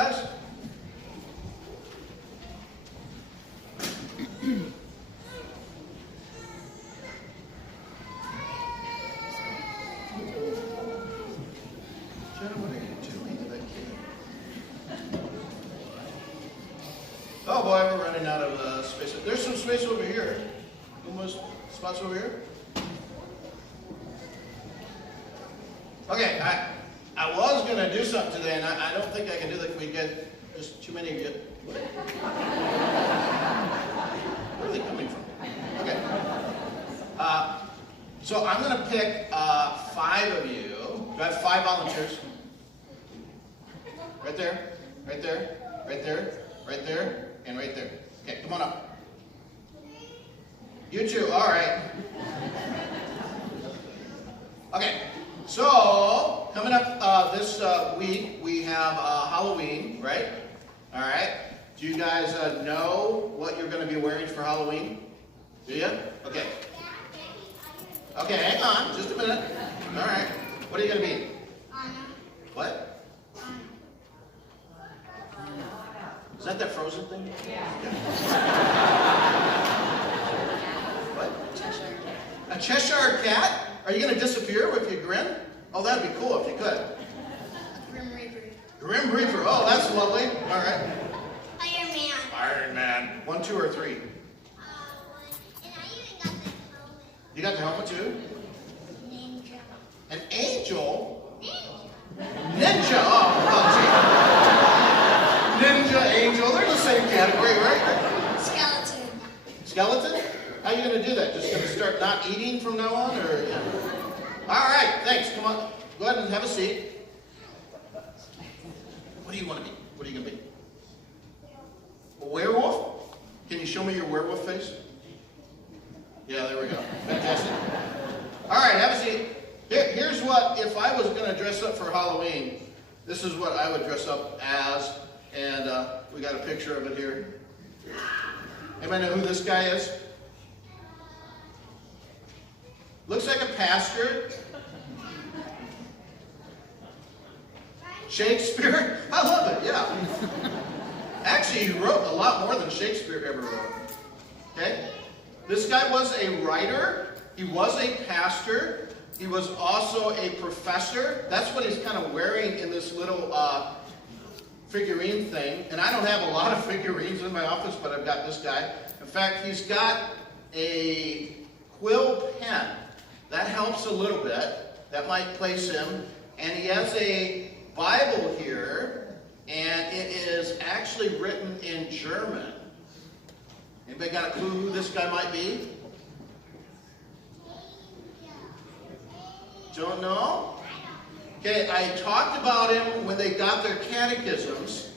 guys? Oh boy, we're running out of space. There's some space over here. Almost spots over here. Okay, I was going to do something today, and I don't think I can do that. We get just too many of you. Where are they coming from? Okay. So I'm going to pick 5 of you. Do I have 5 volunteers? Right there, right there, right there, right there, and right there. Okay, come on up. You two, all right. Okay, so coming up this week, we have Halloween, right? All right. Do you guys know what you're going to be wearing for Halloween? Do you? Okay. Okay, hang on, just a minute. All right. What are you going to be? Anna. What? Is that Frozen thing? Yeah. What? Cheshire. A Cheshire cat? Are you going to disappear if you grin? Oh, that'd be cool if you could. Grim Reaper. Grim Reaper. Oh, that's lovely. All right. Iron Man. Iron Man. 1, 2, or 3? 1. And I even got the helmet. You got the helmet too? Ninja. An angel? Ninja. Ninja. Oh, gee. Ninja, angel. They're the same category, right? Skeleton. Skeleton? How are you going to do that? Just going to start not eating from now on? Or? Yeah. All right, thanks. Come on. Go ahead and have a seat. What do you want to be? What are you going to be? A werewolf? Can you show me your werewolf face? Yeah, there we go. Fantastic. All right, have a seat. Here's what, if I was going to dress up for Halloween, this is what I would dress up as. And we got a picture of it here. Anybody know who this guy is? Looks like a pastor. Shakespeare? I love it, yeah. Actually, he wrote a lot more than Shakespeare ever wrote. Okay? This guy was a writer. He was a pastor. He was also a professor. That's what he's kind of wearing in this little figurine thing. And I don't have a lot of figurines in my office, but I've got this guy. In fact, he's got a quill pen. That helps a little bit. That might place him. And he has a Bible here, and it is actually written in German. Anybody got a clue who this guy might be? Don't know? Okay, I talked about him when they got their catechisms.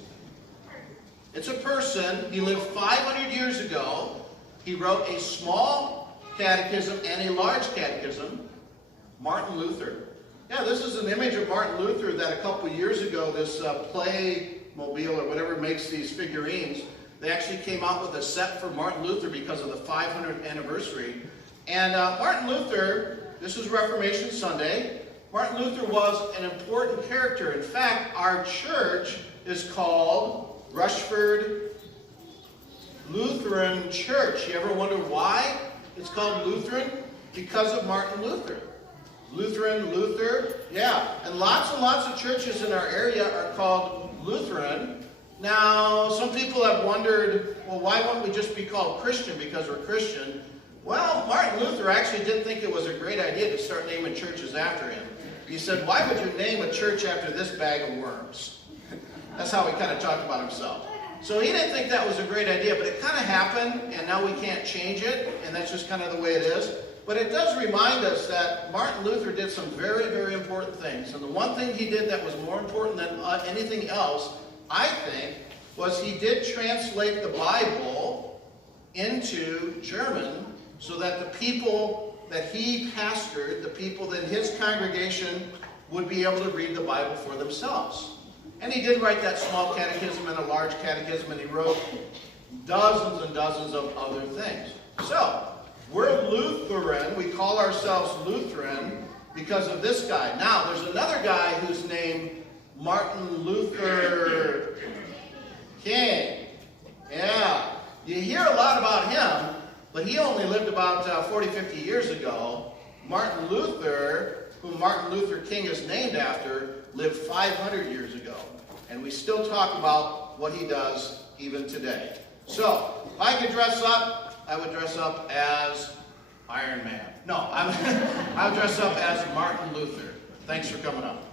It's a person. He lived 500 years ago. He wrote a small catechism and a large catechism. Martin Luther. Yeah, this is an image of Martin Luther that a couple years ago, this Playmobil or whatever makes these figurines, they actually came out with a set for Martin Luther because of the 500th anniversary. And Martin Luther, this is Reformation Sunday. Martin Luther was an important character. In fact, our church is called Rushford Lutheran Church. You ever wonder why it's called Lutheran? Because of Martin Luther. Lutheran, Luther, yeah. And lots of churches in our area are called Lutheran. Now, some people have wondered, well, why wouldn't we just be called Christian because we're Christian? Well, Martin Luther actually didn't think it was a great idea to start naming churches after him. He said, why would you name a church after this bag of worms? That's how he kind of talked about himself. So he didn't think that was a great idea, but it kind of happened, and now we can't change it, and that's just kind of the way it is. But it does remind us that Martin Luther did some very, very important things. And the one thing he did that was more important than anything else, I think, was he did translate the Bible into German so that the people that he pastored, the people in his congregation, would be able to read the Bible for themselves. And he did write that small catechism and a large catechism, and he wrote dozens and dozens of other things. So, we're Lutheran. We call ourselves Lutheran because of this guy. Now, there's another guy whose name Martin Luther King. Yeah. You hear a lot about him, but he only lived about 40, 50 years ago. Martin Luther, whom Martin Luther King is named after, lived 500 years ago. And we still talk about what he does even today. So, if I could dress up, I would dress up as Iron Man. No, I would dress up as Martin Luther. Thanks for coming up.